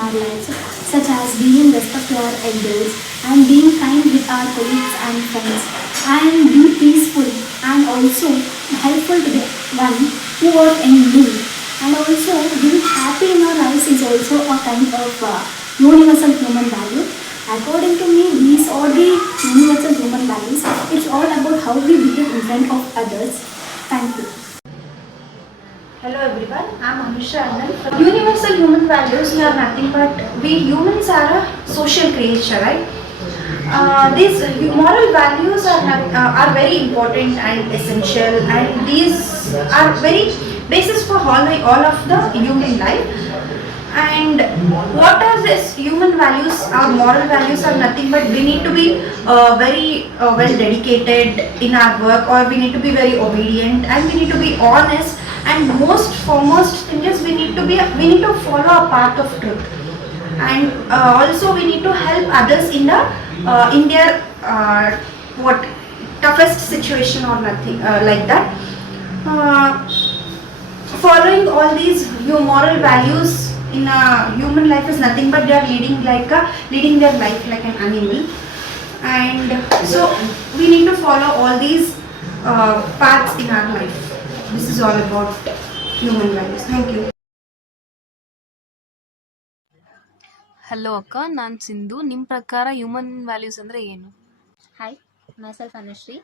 our lives, such as being respect to our elders and being kind with our colleagues and friends, and be peaceful and also helpful to the one who are in need, and also being happy in our lives is also a kind of universal human value. According to me, these are the universal human values. It's all about how we behave in front of others. Thank you. Hello everyone, I'm Anusha Anand. Universal human values are nothing but we humans are a social creature, right? These moral values are very important and essential, and these are very basis for all of the human life. And what are these human values? Our moral values are nothing but we need to be very well dedicated in our work, or we need to be very obedient, and we need to be honest, and most foremost thing is we need to follow a path of truth, and also we need to help others in their what toughest situation or nothing like that. Uh, Following all these moral values in a human life is nothing but they are leading their life like an animal, and so we need to follow all these paths in our life. This is all about human values. Thank you. Hello ಅಕ್ಕ, ನಾನು ಸಿಂಧು. ನಿಮ್ಮ ಪ್ರಕಾರ human values ಅಂದರೆ ಏನು? Hi, myself Anushree.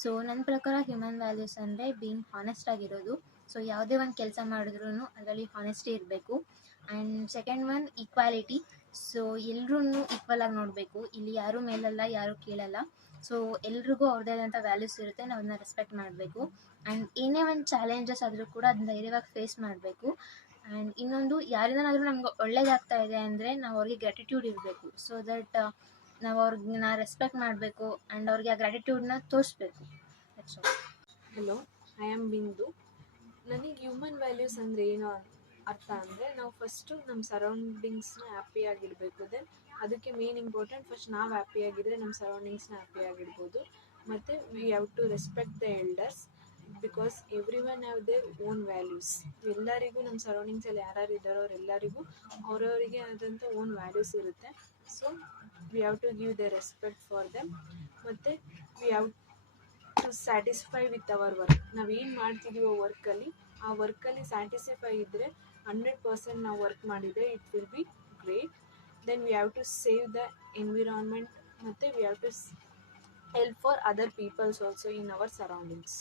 ಸೊ ನನ್ನ ಪ್ರಕಾರ human values ಅಂದರೆ being honest ಆಗಿರೋದು. ಸೊ ಯಾವುದೇ ಒಂದು ಕೆಲಸ ಮಾಡಿದ್ರೂ ಅದರಲ್ಲಿ ಹಾನೆಸ್ಟಿ ಇರಬೇಕು. And second one equality. So ಎಲ್ಲರೂ ಈಕ್ವಲ್ ಆಗಿ ನೋಡಬೇಕು. ಇಲ್ಲಿ ಯಾರೂ ಮೇಲಲ್ಲ, ಯಾರೂ ಕೀಳಲ್ಲ. ಸೊ ಎಲ್ರಿಗೂ ಅವ್ರದ್ದೇ ಆದಂಥ ವ್ಯಾಲ್ಯೂಸ್ ಇರುತ್ತೆ, ನಾವು ಅದನ್ನ ರೆಸ್ಪೆಕ್ಟ್ ಮಾಡಬೇಕು. ಆ್ಯಂಡ್ ಏನೇ ಒಂದು ಚಾಲೆಂಜಸ್ ಆದರೂ ಕೂಡ ಅದನ್ನ ಧೈರ್ಯವಾಗಿ ಫೇಸ್ ಮಾಡಬೇಕು. ಆ್ಯಂಡ್ ಇನ್ನೊಂದು, ಯಾರಿಂದನಾದರೂ ನಮ್ಗೆ ಒಳ್ಳೇದಾಗ್ತಾ ಇದೆ ಅಂದರೆ ನಾವು ಅವ್ರಿಗೆ ಗ್ರ್ಯಾಟಿಟ್ಯೂಡ್ ಇರಬೇಕು. ಸೊ ದಟ್ ನಾವು ಅವ್ರನ್ನ ರೆಸ್ಪೆಕ್ಟ್ ಮಾಡಬೇಕು ಆ್ಯಂಡ್ ಅವ್ರಿಗೆ ಆ ಗ್ರ್ಯಾಟಿಟ್ಯೂಡ್ನ ತೋರಿಸ್ಬೇಕು. ಹಲೋ, ಐ ಆಮ್ ಬಿಂದು. ನನಗೆ ಹ್ಯೂಮನ್ ವ್ಯಾಲ್ಯೂಸ್ ಅಂದರೆ ಏನು ಅರ್ಥ ಅಂದರೆ, ನಾವು ಫಸ್ಟು ನಮ್ಮ ಸರೌಂಡಿಂಗ್ಸ್ನ ಹ್ಯಾಪಿಯಾಗಿಡಬೇಕು. ದೆನ್ ಅದಕ್ಕೆ ಮೇನ್ ಇಂಪಾರ್ಟೆಂಟ್, ಫಸ್ಟ್ ನಾವು ಹ್ಯಾಪಿಯಾಗಿದ್ದರೆ ನಮ್ಮ ಸರೌಂಡಿಂಗ್ಸ್ನ ಹ್ಯಾಪಿಯಾಗಿಡ್ಬೋದು. ಮತ್ತು we have to respect the elders because everyone have their own values. ಎಲ್ಲರಿಗೂ ನಮ್ಮ ಸರೌಂಡಿಂಗ್ಸಲ್ಲಿ ಯಾರ್ಯಾರು ಇದ್ದಾರೋ ಅವರೆಲ್ಲರಿಗೂ ಅವರವರಿಗೆ ಆದಂಥ ಓನ್ ವ್ಯಾಲ್ಯೂಸ್ ಇರುತ್ತೆ. So we have to give the respect for them. ಮತ್ತು we have to satisfy with our work. ನಾವು ಏನು ಮಾಡ್ತಿದ್ದೀವೋ ವರ್ಕಲ್ಲಿ, ಆ ವರ್ಕಲ್ಲಿ ಸ್ಯಾಟಿಸ್ಫೈ ಇದ್ದರೆ 100% ನಾವು ವರ್ಕ್ ಮಾಡಿದರೆ it will be great. Then we have to save the environment, ಮತ್ತು we have to help for other peoples also in our surroundings.